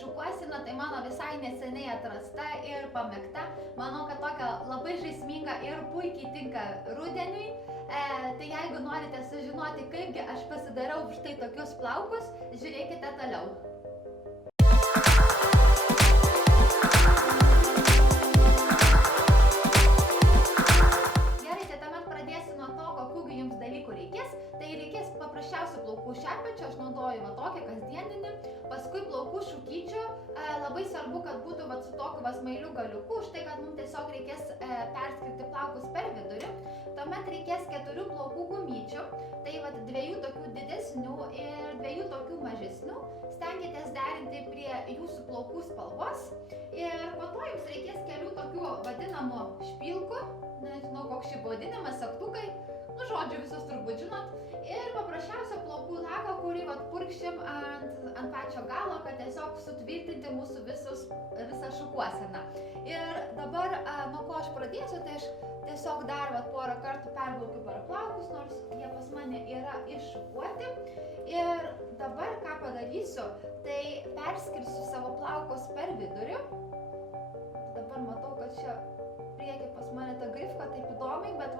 šukuosena, tai mano visai neseniai atrasta ir pamėgta. Manau, kad tokia labai žaisminga ir puikiai tinka rudeniui. Tai jeigu norite sužinoti, kaipgi aš pasidarau štai tokius plaukus, žiūrėkite toliau. Gerai, tai tuomet pradėsiu nuo to, kokių jums dalykų reikės. Tai reikės paprasčiausių plaukų šepečio, aš naudoju tokį kasdieninį. Paskui plaukų šukyčių, labai svarbu, kad būtų su tokiu smailiu galiuku, už tai, kad mums tiesiog reikės perskirti plaukus per vidurį. Tuomet reikės 4 plaukų gumyčių, tai 2 tokių didesnių ir 2 tokių mažesnių. Stenkitės derinti prie jūsų plaukų spalvos. Ir po to jums reikės kelių tokių vadinamų špilkų, nežinau koks šį pavadinimas, sagtukai, žodžiu visus turbūt žinot. Ir paprasčiausia plaukų lako, kurį purkšim ant pačio galo, kad tiesiog sutvirtinti mūsų visą šukuoseną. Ir dabar, nuo ko aš pradėsiu, tai aš tiesiog dar porą kartų perbraukiu per plaukus, nors jie pas mane yra iššukuoti. Ir dabar ką padarysiu, tai perskirsiu savo plaukus per vidurį. Dabar matau, kad čia priekį pas mane ta grifka taip įdomiai, bet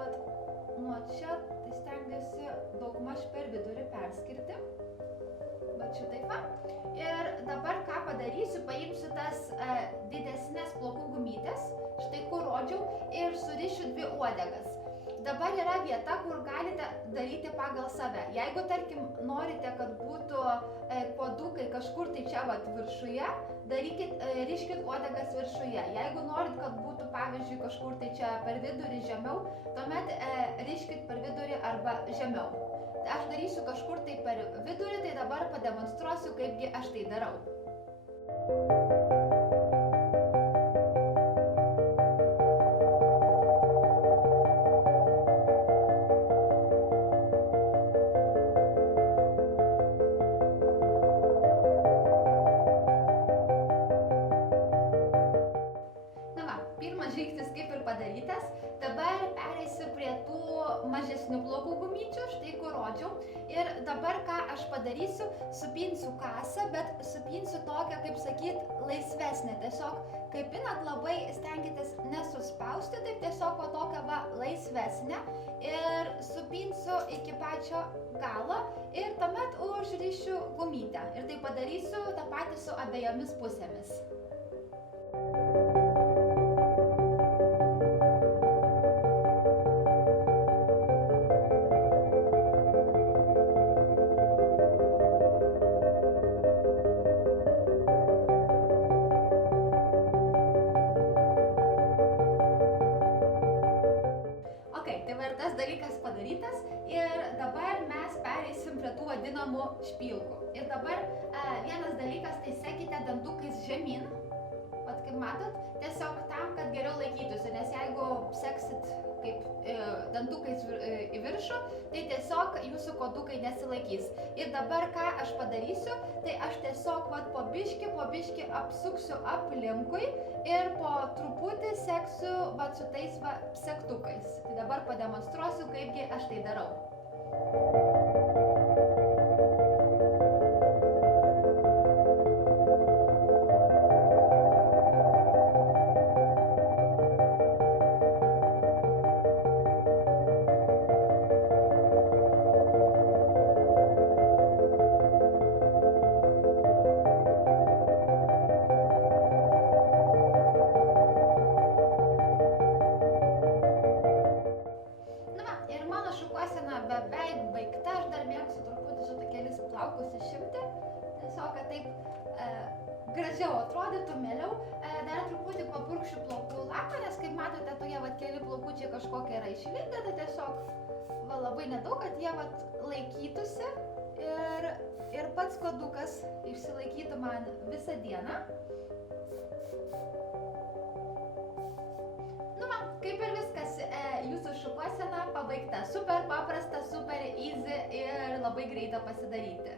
nuo čia tai stengiuosi daugmaž per vidurį perskirti. Bet šitaip va. Ir dabar ką padarysiu, paimsiu tas didesnės plaukų gumytės, štai kur rodžiau, ir surišiu 2 uodegas. Dabar yra vieta, kur galite daryti pagal save. Jeigu, tarkim, norite, kad būtų kuodukai kažkur tai čia viršuje, riškit uodegas viršuje. Jeigu norit, kad būtų, pavyzdžiui, kažkur tai čia per vidurį žemiau, tuomet riškit per vidurį arba žemiau. Aš darysiu kažkur tai per vidurį, tai dabar pademonstruosiu, kaipgi aš tai darau. Žingsnis kaip ir padarytas. Dabar pereisiu prie tų mažesnių plaukų gumyčių, štai kur rodžiau. Ir dabar ką aš padarysiu, supinsiu kasą, bet supinsiu tokią, kaip sakyt, laisvesnę. Tiesiog, kaip pinat, labai stenkitės nesuspausti, taip tiesiog tokią laisvesnę. Ir supinsiu iki pačio galo ir tuomet užrišiu gumytę. Ir tai padarysiu tą patį su abiejomis pusėmis. Dalykas padarytas ir dabar mes pereisim prie tų vadinamų špilkų. Ir dabar vienas dalykas, tai sekite dantukais žemyn, kaip matot, tiesiog tam, kad geriau laikytųsi, nes jeigu seksit kaip dantukais į viršų, tai tiesiog jūsų kuodukai nesilaikys. Ir dabar ką aš padarysiu, tai aš tiesiog po biškį apsuksiu aplinkui ir po truputį seksiu su tais segtukais. Tai dabar pademonstruosiu, kaipgi aš tai darau. Beveik baigta, aš dar mėgstu truputį šitą kelis plaukus išimti, tiesiog, kad taip gražiau atrodytų, mieliau. Dar truputį papurkšiu plaukų laką, nes kaip matote, toje keli plaukučiai kažkokie yra išlindę, tai tiesiog labai nedaug, kad jie laikytųsi ir pats kuodukas išsilaikytų man visą dieną. Kaip ir viskas, jūsų šukuosena pabaigta. Super paprasta, super easy ir labai greita pasidaryti.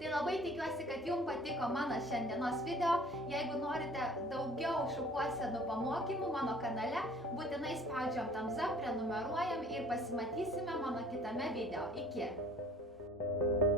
Tai labai tikiuosi, kad jums patiko mano šiandienos video. Jeigu norite daugiau šukuosenų pamokymų mano kanale, būtinai spaudžiam thumbs up, prenumeruojam ir pasimatysime mano kitame video. Iki!